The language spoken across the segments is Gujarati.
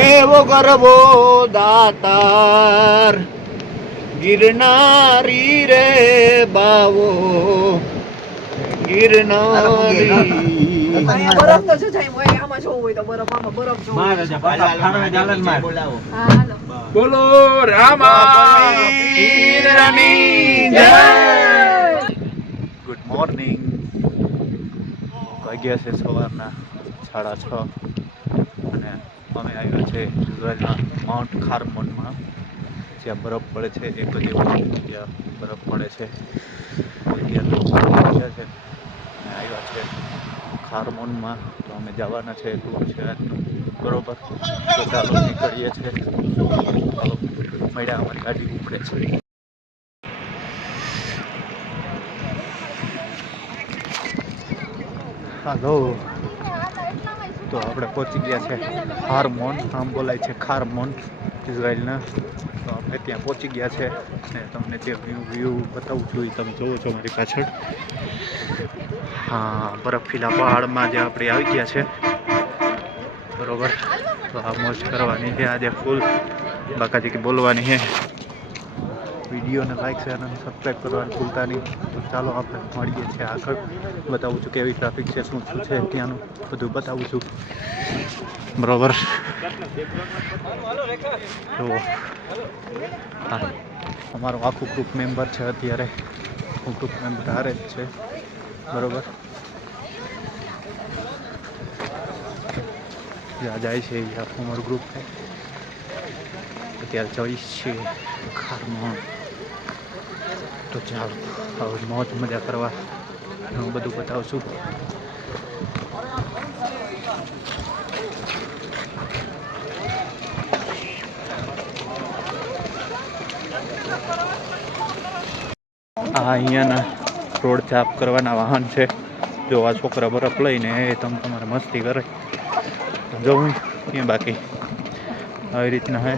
એવો ગરબો દાતાર ગિરનારી રે બાવો ગિરનારી બરફ તો શું થાય મોય આમાં જોવું હોય તો બરફ આમાં બરફ જોવું મહારાજા પાછા ફાળવે ચાલે માર બોલાવો હા હાલો બોલો રામાની જય. Good morning. વાગ્યા છે સવારના 6:30 અને અમે આવ્યા છે ગુજરાતના માઉન્ટ ખારમોનમાં જ્યાં બરફ પડે છે. એક જ એવું ત્યાં બરફ પડે છે ત્યાં લોકો આવ્યા છે અને આવ્યા છે ખારમોનમાં. તો અમે જવાના છે ટૂર છે આજનું બરોબર. તો ચાલો નીકળીએ છીએ. ચાલો મળ્યા અમારી ગાડી ઉપડે છે. હાલો તો આપણે પહોંચી ગયા છે ખારમોન. આમ બોલાય છે ખારમોન ઇઝરાયલના. તો આપણે ત્યાં પહોંચી ગયા છે અને તમને જે વ્યૂ બતાવું છું એ તમે જોવો છો મારી પાછળ. હા, બરફીલા પહાડમાં જે આપણે આવી ગયા છે બરોબર. તો આ મોજ કરવાની છે આજે ફૂલ. બાકાજી બોલવાની છે. વિડીયોને લાઈક શેર અને સબસ્ક્રાઈબ કરવાનું ભૂલતા નહીં. તો ચાલો આપણે મળીએ છીએ આગળ. બતાવું છું કેવી ટ્રાફિક છે, શું શું છે ત્યાંનું બધું બતાવું છું બરોબર. તો હા, અમારું આખું ગ્રુપ મેમ્બર છે અત્યારે. ગ્રુપ મેમ્બર હારે જ છે બરોબર. જ્યાં જાય છે એ આખું અમારું ગ્રુપ છે. અત્યારે જઈશ છીએ ખારમોન. તો ચાલો હવે મોજ મજા કરવા હું બધું બતાવું છું. આ અહીંયાના રોડ સાફ કરવાના વાહન છે. જો આ છોકરા બરફ લઈને એ તમારે મસ્તી કરે જવું ત્યાં. બાકી આવી રીતના હે.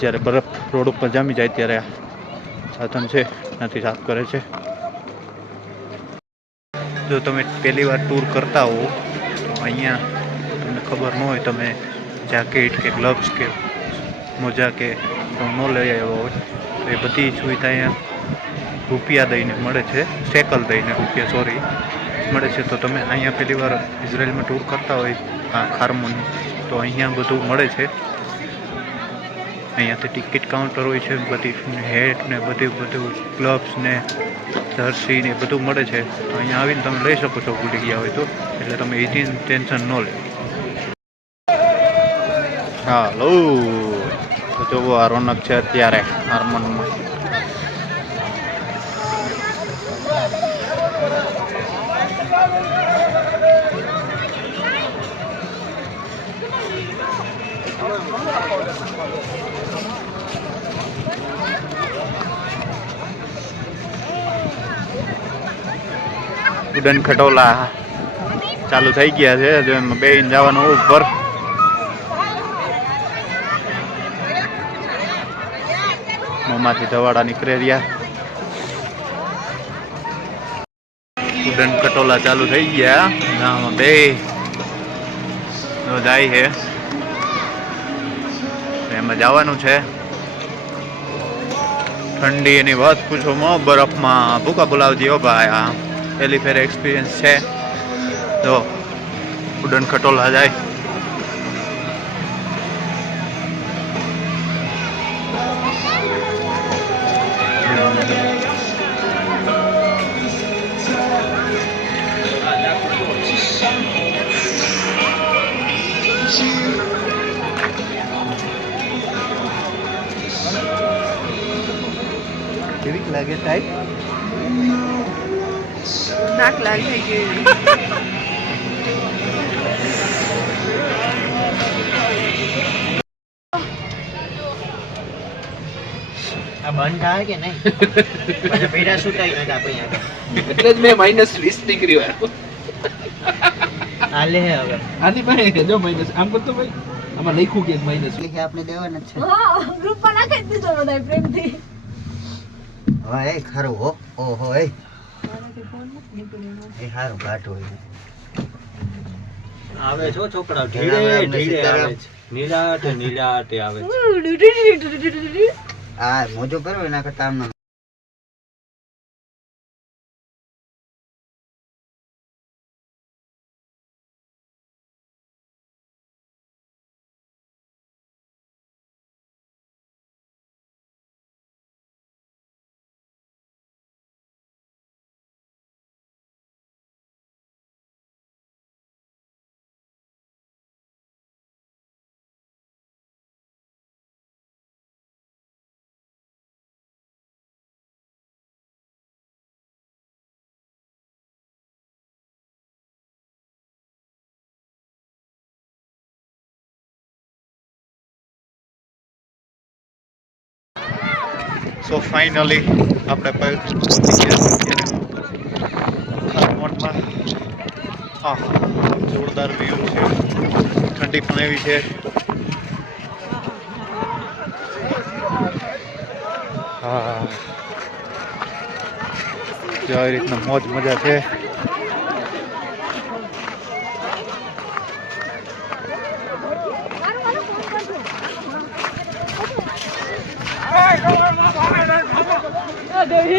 જ્યારે બરફ રોડ ઉપર જામી જાય ત્યારે સાધન છે ત્યાંથી સાફ કરે છે. જો તમે પહેલી વાર ટૂર કરતા હો તો અહીંયા તમને ખબર ન હોય, તમે જેકેટ કે ગ્લવ્સ કે મોજા કે ન લઈ આવ્યો હોય તો એ બધી સુવિધા અહીંયા રૂપિયા દઈને મળે છે. સેકલ દઈને રૂપિયા સોરી મળે છે. તો તમે અહીંયા પહેલી વાર ઇઝરાયલમાં ટૂર કરતા હોય ખારમોન તો અહીંયા બધું મળે છે. અહીંયાથી ટિકિટ કાઉન્ટર હોય છે. બધી હેટ ને બધું ગ્લવ્સ ને જર્સી ને બધું મળે છે. તો અહીંયા આવીને તમે લઈ શકો છો ભૂલી ગયા હોય તો. એટલે તમે એની ટેન્શન ન લે. હાલો તો જોવો આ રોનક છે અત્યારે હારમોનમાં. ઉડન ખટોલા ચાલુ થઈ ગયા છે. જો એમાં બેહીને જવાનું ઉપર. મોંમાંથી ધવાડા નીકળે રહ્યા. ઉડન ખટોલા ચાલુ થઈ ગયા. આમાં બે જાય છે એમાં જવાનું છે. ઠંડી એની વાત પૂછો માં. બરફમાં ભૂકા બોલાવજી હો ભાઈ. આ પહેલી ફેર એક્સપિરિયન્સ છે. તો ઉડન ખટોલા જાય. કેવી લાગે ટાઈટ? નાક લાગી ગઈ. આ બંધ થાય કે નહીં? પછી પેડા સુટાઈ નથી આપણી આગળ. એટલે જ મેં -20 ડિગ્રી વાળું આલે હે હવે આની પાસે જો માઈનસ. આમ કરતો ભાઈ આમાં લખ્યું કે માઈનસ એટલે આપણે દેવાના જ છે. હા ગ્રુપમાં નાખી દીધો બધા પ્રેમથી. હા એ ખરું હો. ઓહો એ એ હારું ઘાટ હોય આવે છો છોકરા ધીરે ધીરે આવે છે નિરાટે આવે છે આ મોજો કરો એના કરતા આમ સો ફાઇનલી આપણે પહોંચી ગયા ખારમોટમાં. હા, જોરદાર વ્યૂ છે, ઠંડી પણ એવી છે. હા, જો આવી રીતના મોજ મજા છે.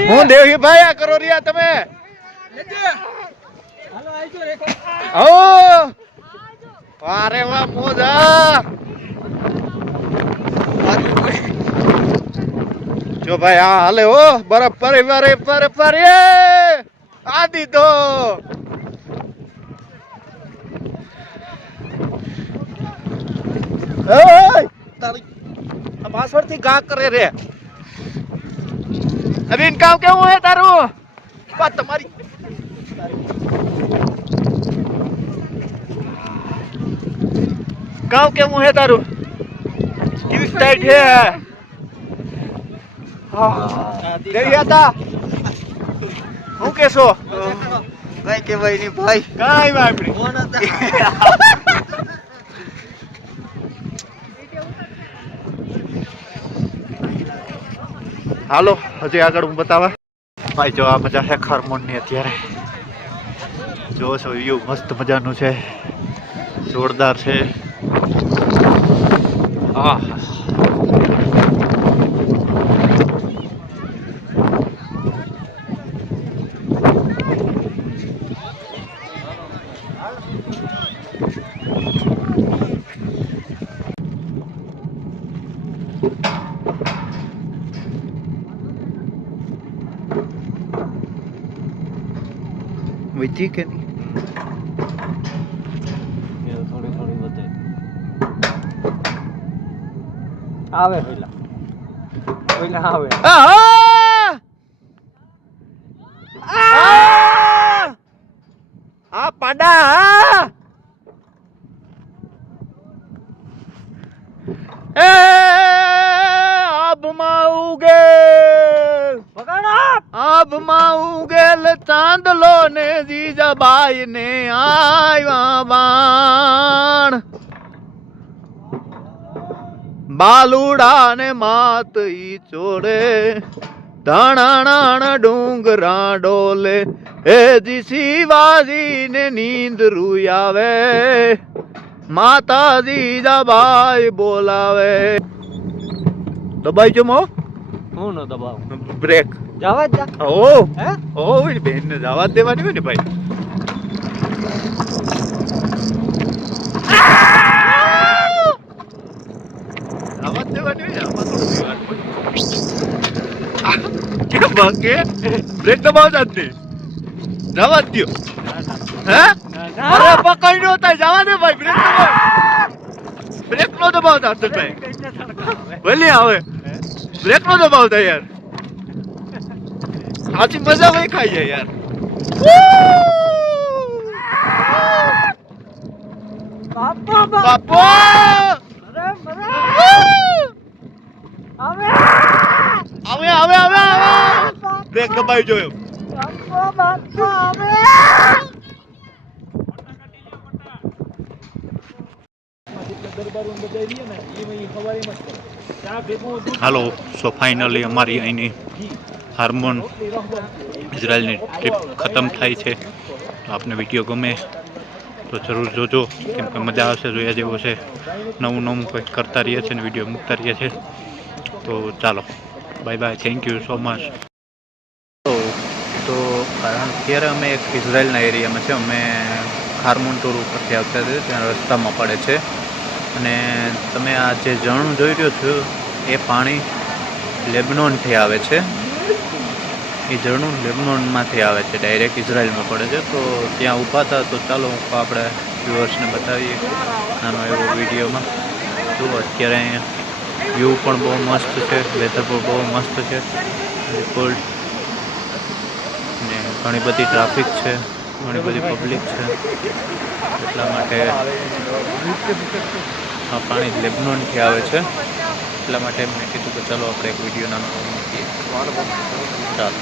હું દેવી ભાઈ આ કરો રહ્યા તમે? વારે વાહ મોજા. જો ભાઈ આ હાલે હો બરફ પર આ દીધો. તારી પાછળ થી ગા કરે રે. અભિન કામ કેવું હે તારું? વાત તમારી કામ કેવું હે તારું? કેવી ટાઈટ હે? દેવી હતા હું કેશો? કઈ કેવાય નહીં ભાઈ. કાઈ વાપરી કોણ હતા? હાલો હજી આગળ હું બતાવા. ભાઈ જો આ મજા છે ખારમોટની. અત્યારે જો છો વ્યૂ મસ્ત મજાનું છે, જોરદાર છે. હા, વધી કે નહીં? થોડી થોડી વધે આવે પેલા આવે આ પાડા એ આબમાં ઉગેલ આબમાં ઉગેલ ચાંદલો ને જીજાબાઈ ને આવ્યા બાણ. બાલુડા ને માત ઈ ચોડે ધણાણાણ ડુંગરા ડોલે એ જી શિવાજી ને નીંદ રૂયાવે માતાજી જાબાઈ બોલાવે. દબાઈ જમો હું ન દબાવ બ્રેક જવા જ ઓ હે ઓ બેન ને જવા દેવાની હોય ને ભાઈ. જવા દેવાની હોય ને આમાં થોડું કેમ ભાગે બ્રેક દબાવતા જ નહીં. જવા જ દ્યો. હે અરે પકડી નો થાય. જવા દે ભાઈ. બ્રેક નો દબાવતા હર્ષદભાઈ. ભલે આવે બ્રેક નો દબાવતા યાર. સાચી મજા વહી ખાઈ જાય યાર. બાપા આવે બ્રેક દબાવી જોયો. હાલો સો ફાઇનલી અમારી અહીંની હાર્મોન ઇઝરાયલની ટ્રીપ ખતમ થાય છે. તો આપને વિડીયો ગમે તો જરૂર જોજો, કેમ કે મજા આવશે, જોયા જેવું છે. નવું નવું કંઈક કરતા રહીએ છીએ અને વિડીયો મૂકતા રહીએ છીએ. તો ચાલો, bye bye, thank you so much. તો અત્યારે અમે એક ઇઝરાયલના એરિયામાં છે. અમે હાર્મોન ટૂર ઉપરથી આવતા હતા, ત્યાં રસ્તામાં પડે છે. અને તમે આ જે ઝરણું જોઈ રહ્યો છો એ પાણી લેબનોનથી આવે છે. એ ઝરણું લેબનોનમાંથી આવે છે, ડાયરેક્ટ ઇઝરાયલમાં પડે છે. તો ત્યાં ઊભા હતા, તો ચાલો આપણે વ્યુઅર્સને બતાવીએ નાનો એવો વિડીયોમાં. તો અત્યારે અહીંયા વ્યૂ પણ બહુ મસ્ત છે, વેધર પણ બહુ મસ્ત છે, બિલકુલ. ને ઘણી બધી ટ્રાફિક છે, ઘણી બધી પબ્લિક છે, એટલા માટે આ પાણી લેબનોનથી આવે છે. એટલા માટે મેં કીધું કે ચાલો આપણે એક વિડીયો નાનો મૂકીએ. ચાલો.